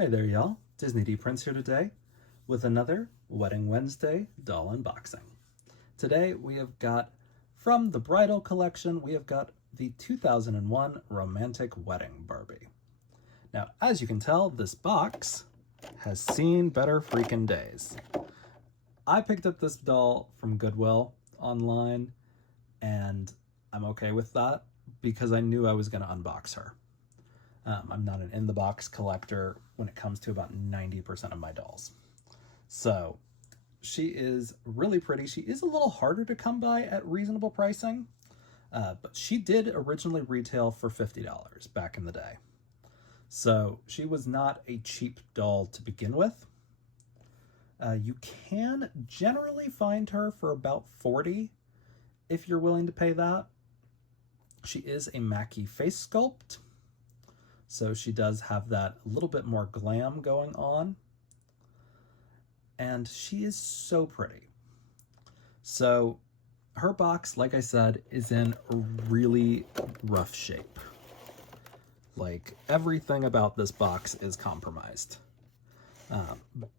Hey there, y'all. Disney D Prince here today with another Wedding Wednesday doll unboxing. Today we have got, from the bridal collection, we have got the 2001 Romantic Wedding Barbie. Now, as you can tell, this box has seen better freaking days. I picked up this doll from Goodwill online, and I'm okay with that because I knew I was going to unbox her. I'm not an in-the-box collector when it comes to about 90% of my dolls. So she is really pretty. She is a little harder to come by at reasonable pricing, but she did originally retail for $50 back in the day. So she was not a cheap doll to begin with. You can generally find her for about $40 if you're willing to pay that. She is a Mackie face sculpt, so she does have that little bit more glam going on. And she is so pretty. So her box, like I said, is in really rough shape. Like, everything about this box is compromised.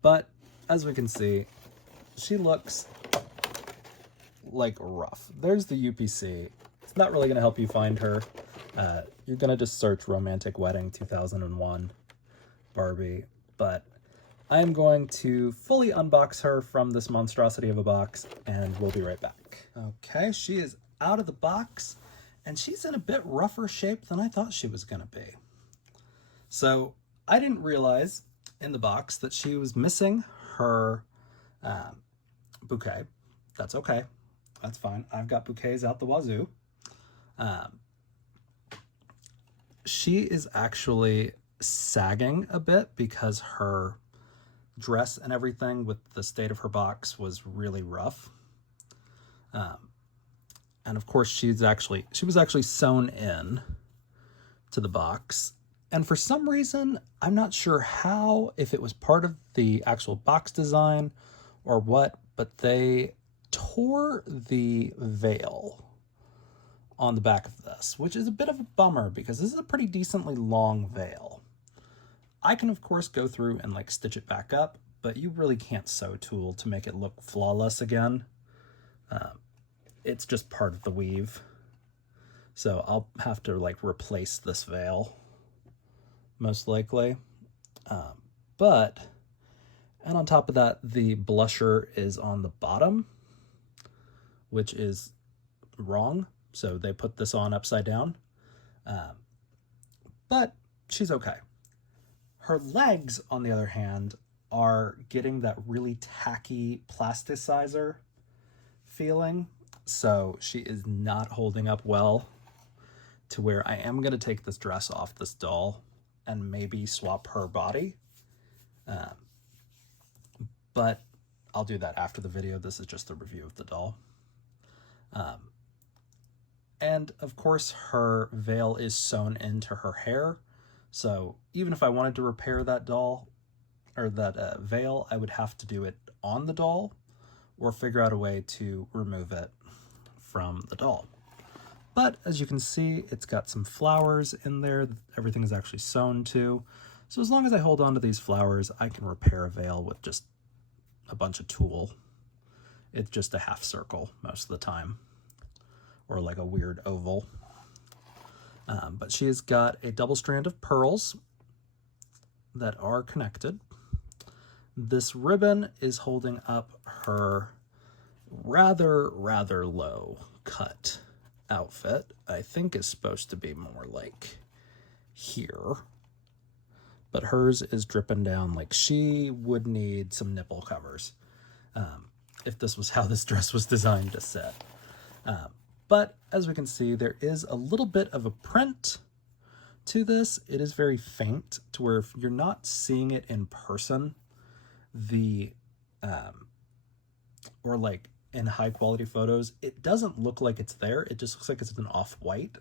But as we can see, she looks like rough. There's the UPC. It's not really going to help you find her. You're going to just search Romantic Wedding 2001 Barbie, but I am going to fully unbox her from this monstrosity of a box, and we'll be right back. Okay, she is out of the box, and she's in a bit rougher shape than I thought she was going to be. So I didn't realize in the box that she was missing her bouquet. That's okay. That's fine. I've got bouquets out the wazoo. She is actually sagging a bit because her dress and everything with the state of her box was really rough. And of course she was actually sewn in to the box. And for some reason, I'm not sure how, if it was part of the actual box design or what, but they tore the veil on the back of this, which is a bit of a bummer because this is a pretty decently long veil. I can, of course, go through and like stitch it back up, but you really can't sew tool to make it look flawless again. It's just part of the weave. So I'll have to like replace this veil, most likely. And on top of that, the blusher is on the bottom, which is wrong. So they put this on upside down. But she's okay. Her legs, on the other hand, are getting that really tacky plasticizer feeling. So she is not holding up well, to where I am going to take this dress off this doll and maybe swap her body. But I'll do that after the video. This is just a review of the doll. And of course her veil is sewn into her hair. So even if I wanted to repair that doll or that veil, I would have to do it on the doll or figure out a way to remove it from the doll. But as you can see, it's got some flowers in there. Everything is actually sewn to. So as long as I hold on to these flowers, I can repair a veil with just a bunch of tulle. It's just a half circle most of the time, or like a weird oval. But she has got a double strand of pearls that are connected. This ribbon is holding up her rather low cut outfit. I think is supposed to be more like here, but hers is dripping down. Like, she would need some nipple covers if this was how this dress was designed to sit. But as we can see, there is a little bit of a print to this. It is very faint, to where if you're not seeing it in person, or like in high quality photos, it doesn't look like it's there. It just looks like it's an off-white,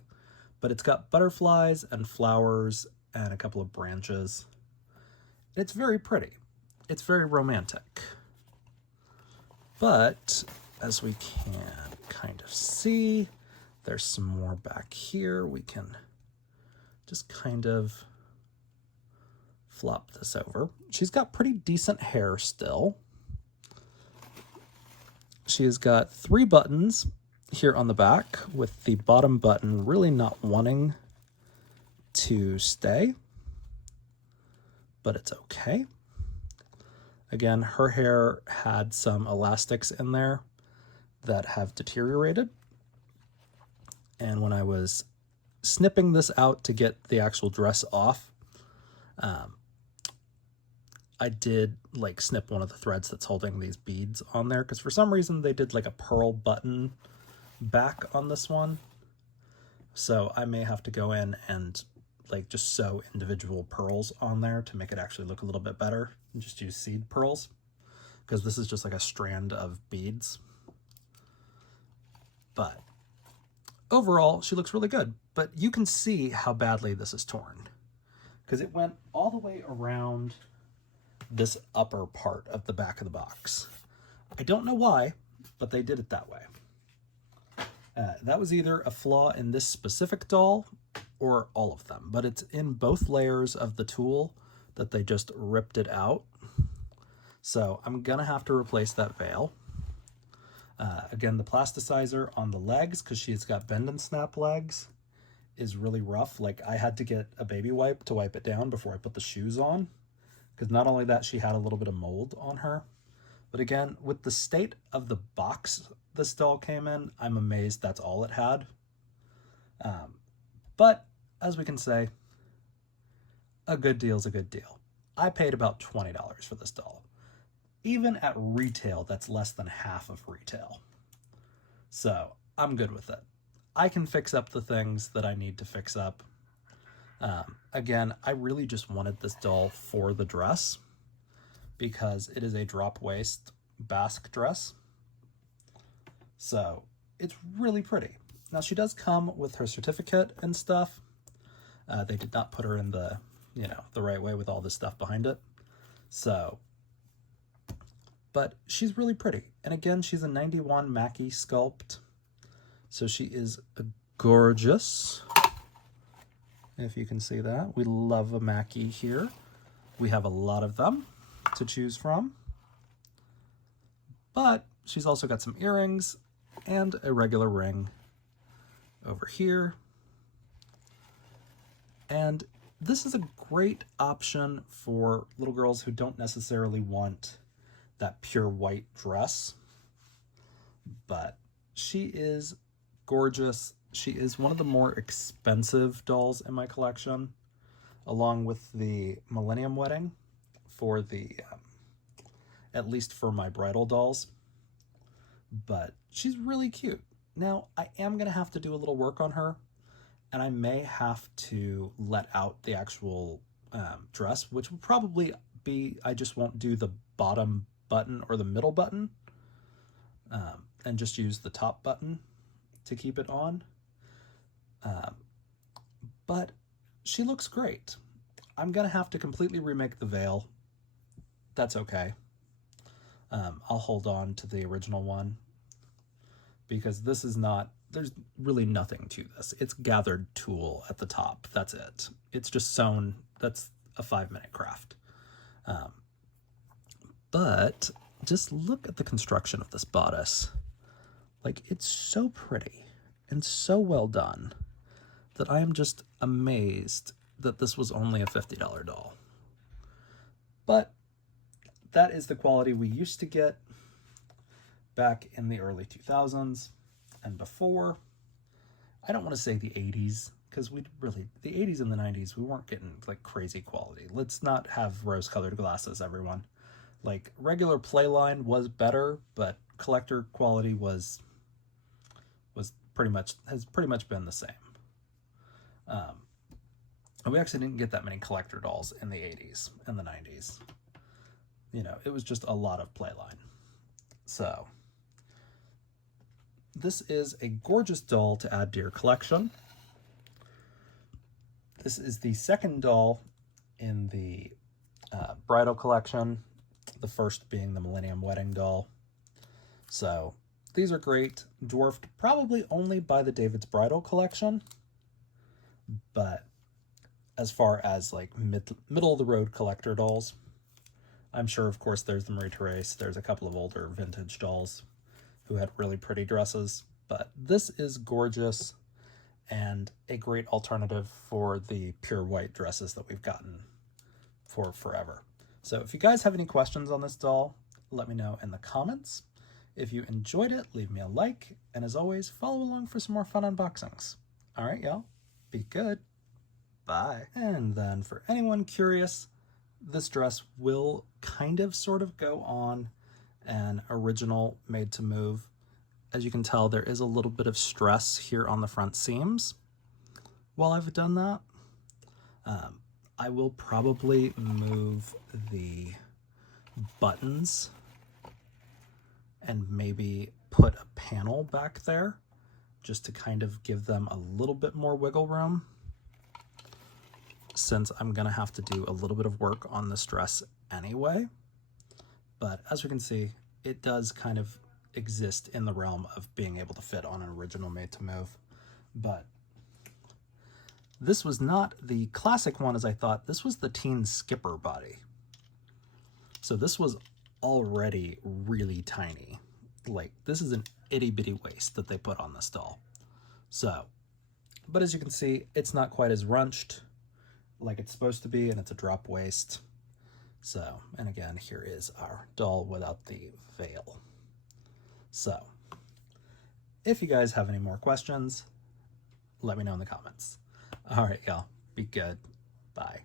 but it's got butterflies and flowers and a couple of branches. It's very pretty. It's very romantic. But as we can kind of see, there's some more back here. We can just kind of flop this over. She's got pretty decent hair still. She has got 3 buttons here on the back, with the bottom button really not wanting to stay, but it's okay. Again, her hair had some elastics in there that have deteriorated. And when I was snipping this out to get the actual dress off, I did like snip one of the threads that's holding these beads on there, because for some reason they did like a pearl button back on this one. So I may have to go in and like just sew individual pearls on there to make it actually look a little bit better, and just use seed pearls, because this is just like a strand of beads. But overall, she looks really good. But you can see how badly this is torn, because it went all the way around this upper part of the back of the box. I don't know why, but they did it that way. That was either a flaw in this specific doll or all of them, but it's in both layers of the tool that they just ripped it out. So I'm gonna have to replace that veil. Again, the plasticizer on the legs, because she's got bend and snap legs, is really rough. Like, I had to get a baby wipe to wipe it down before I put the shoes on, because not only that, she had a little bit of mold on her. But again, with the state of the box this doll came in, I'm amazed that's all it had. But as we can say, a good deal's a good deal. I paid about $20 for this doll. Even at retail, that's less than half of retail. So I'm good with it. I can fix up the things that I need to fix up. Again, I really just wanted this doll for the dress, because it is a drop waist basque dress. So it's really pretty. Now, she does come with her certificate and stuff. They did not put her in the, the right way with all this stuff behind it. So, but she's really pretty. And again, she's a 91 Mackie sculpt. So she is gorgeous. If you can see that. We love a Mackie here. We have a lot of them to choose from. But she's also got some earrings and a regular ring over here. And this is a great option for little girls who don't necessarily want that pure white dress. But she is gorgeous. She is one of the more expensive dolls in my collection, along with the Millennium Wedding for the, at least for my bridal dolls. But she's really cute. Now, I am going to have to do a little work on her, and I may have to let out the actual dress, which will probably be, I just won't do the bottom button or the middle button, and just use the top button to keep it on. But she looks great. I'm going to have to completely remake the veil. That's okay. I'll hold on to the original one, because this is not, there's really nothing to this. It's gathered tulle at the top. That's it. It's just sewn. That's a 5-minute craft. But just look at the construction of this bodice. Like, it's so pretty and so well done that I am just amazed that this was only a $50 doll. But that is the quality we used to get back in the early 2000s and before. I don't want to say the 80s, because the 80s and the 90s, we weren't getting like crazy quality. Let's not have rose-colored glasses, everyone. Like, regular Playline was better, but collector quality has pretty much been the same. And we actually didn't get that many collector dolls in the 80s and the 90s. It was just a lot of Playline. So this is a gorgeous doll to add to your collection. This is the second doll in the bridal collection, the first being the Millennium Wedding doll. So these are great, dwarfed probably only by the David's Bridal collection, but as far as like middle of the road collector dolls, I'm sure, of course, there's the Marie Therese. There's a couple of older vintage dolls who had really pretty dresses, but this is gorgeous and a great alternative for the pure white dresses that we've gotten for forever. So if you guys have any questions on this doll, let me know in the comments. If you enjoyed it, leave me a like, and as always, follow along for some more fun unboxings. All right, y'all, be good. Bye. And then for anyone curious, this dress will kind of sort of go on an original made to move. As you can tell, there is a little bit of stress here on the front seams. While I've done that, I will probably move the buttons and maybe put a panel back there just to kind of give them a little bit more wiggle room, since I'm gonna have to do a little bit of work on this dress anyway. But as we can see, it does kind of exist in the realm of being able to fit on an original made to move. But this was not the classic one as I thought. This was the teen skipper body. So this was already really tiny. Like, this is an itty bitty waist that they put on this doll. So, but as you can see, it's not quite as runched like it's supposed to be, and it's a drop waist. So, and again, here is our doll without the veil. So, if you guys have any more questions, let me know in the comments. All right, y'all, be good. Bye.